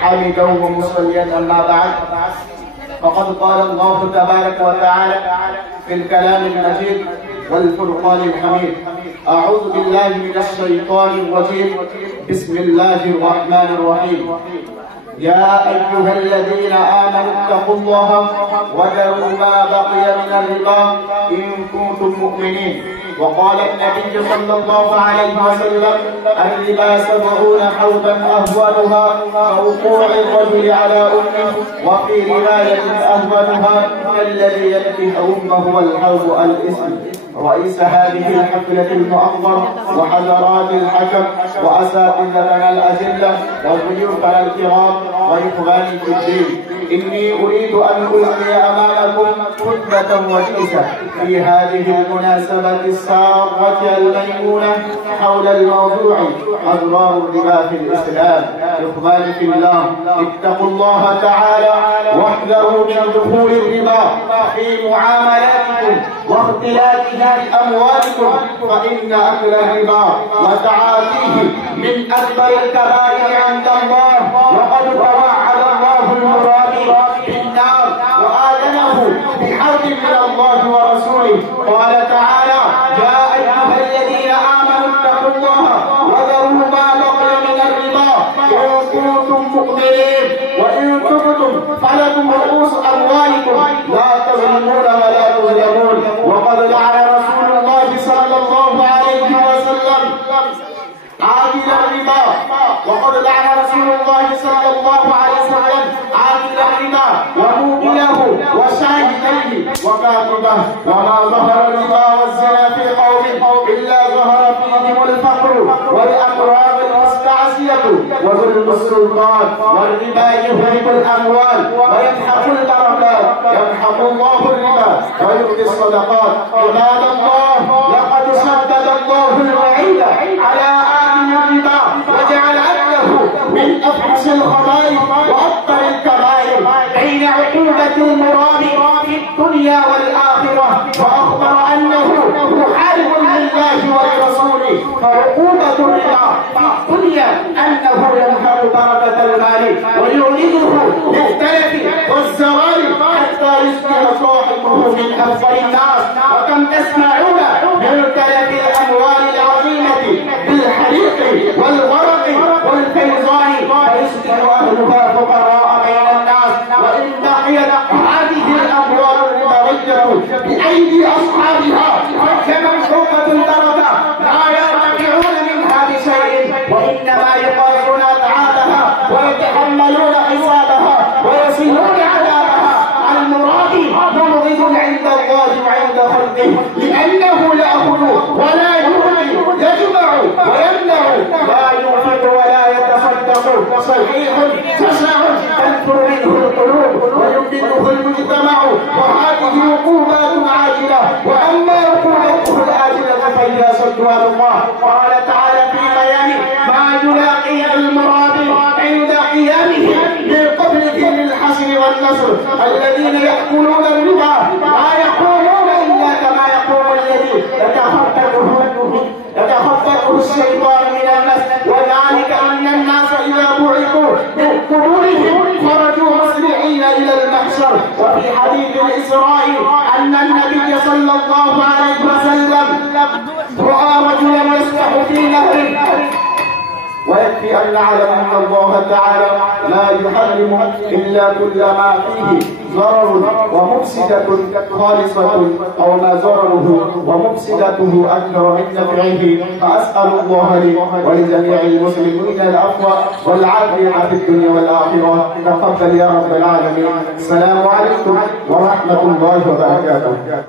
حمدا ومصليا. أما بعد، فقد قال الله تبارك وتعالى في الكلام المجيد والفرقان الحميد: أعوذ بالله من الشيطان الرجيم، بسم الله الرحمن الرحيم. يا أيها الذين آمنوا اتقوا الله وذروا ما بقي من الربا إن كنتم مؤمنين. وقال النبي صلى الله عليه وسلم: الربا 70 حوبا أهونها كوقوع الرجل على أمه، وفي رواية أهونها كالذي ينكح أمه والحوب الإثم. رئيس هذه الحفلة المؤخرة وحضرات الحكم وأساتذتنا الأجلة وضيوفنا الكرام وإخواني في الدين، إني أريد أن ألقي أمامكم خطبة وجيزة في هذه المناسبة السارة الميمونة حول الموضوع أضرار الربا في الإسلام. إخواني في الله، اتقوا الله تعالى واحذروا من دخول الربا في معاملاتكم واختلافه بأموالكم، فإن أكل الربا وتعاطيه من أكبر الكبائر عند الله، وقد توعد الله المرابي بالنار وآذنه بحرب من الله ورسوله. قال تعالى: يا أيها الذين آمنوا اتقوا الله وذروا ما بقي من الربا إن كنتم مؤمنين، وإن تبتم فلكم رؤوس أموالكم لا تظلمون ولا تظلمون. وقد لعن رسول الله صلى الله عليه وسلم عاقل الربا، وقد لعن رسول الله صلى الله عليه وسلم عاقل الربا وموكله وشاهديه وكاتبه. وما ظهر الربا والزنا في قوم إلا ظهر فيهم الفقر والأمراض المستعصية وظلم السلطان. والربا يهلك الأموال ويمحق البركات، يمحق الله الربا ويؤتي الصدقات. عباد الله، لقد شدد الله الوعيد على الربا وجعل أكله من أفحش الخبائث وأكبر الكبائر بين عقوبة المرابي في الدنيا والآخرة، وأخبر أنه محارب لله ولرسوله. فعقوبة الربا في الدنيا أنه يمحق بركة المال ويعيده للتلف والزوال حتى يصبح صاحبه من أفضل الناس. وكم تسمعون من تلف الأموال العظيمة بالحريق والورق والفيضان فيصبح أهلها فقراء بين الناس. وإن بقيت هذه الأموال الربوية بأيدي أصحابها فهي ممحوقة البركة، لا يرتفعون منها بشيء، وإنما يقاطعون أتعابها ويتحملون حسابها ويصلون عذابها. المرابي مبغض عند الله وعند خلقه، لأنه يأخذ ولا يهدي، يجمع ويمنع، لا ينفق ولا يتصدق. صحيح جشع تنفر منه القلوب ويمكنه المجتمع، وهذه عقوبات عاجلة. وأما عقوبته الآجلة فهي سدوات الله. قال تعالى في بيان ما يلاقيه المرابي عند قيامه بقبله للحشر والنصر: الذين يأكلون الربا لا يقومون إلا كما يقوم الذي يتخطفه الشيطان من المس، وذلك أن الناس إذا بعثوا من قبورهم خرجوا مسرعين إلى المحشر. وفي حديث الإسراء أن النبي صلى الله عليه وسلم رأى رجلا يسبح في نهر. ويكفي أن نعلم أن الله تعالى لا يحرم إلا كل ما فيه ضرر ومفسدة خالصة، أو ما ضرره ومفسدته أكثر من نفعه. فأسأل الله لي ولجميع المسلمين العفو والعافية في الدنيا والآخرة. تقبل يا رب العالمين. السلام عليكم ورحمة الله وبركاته.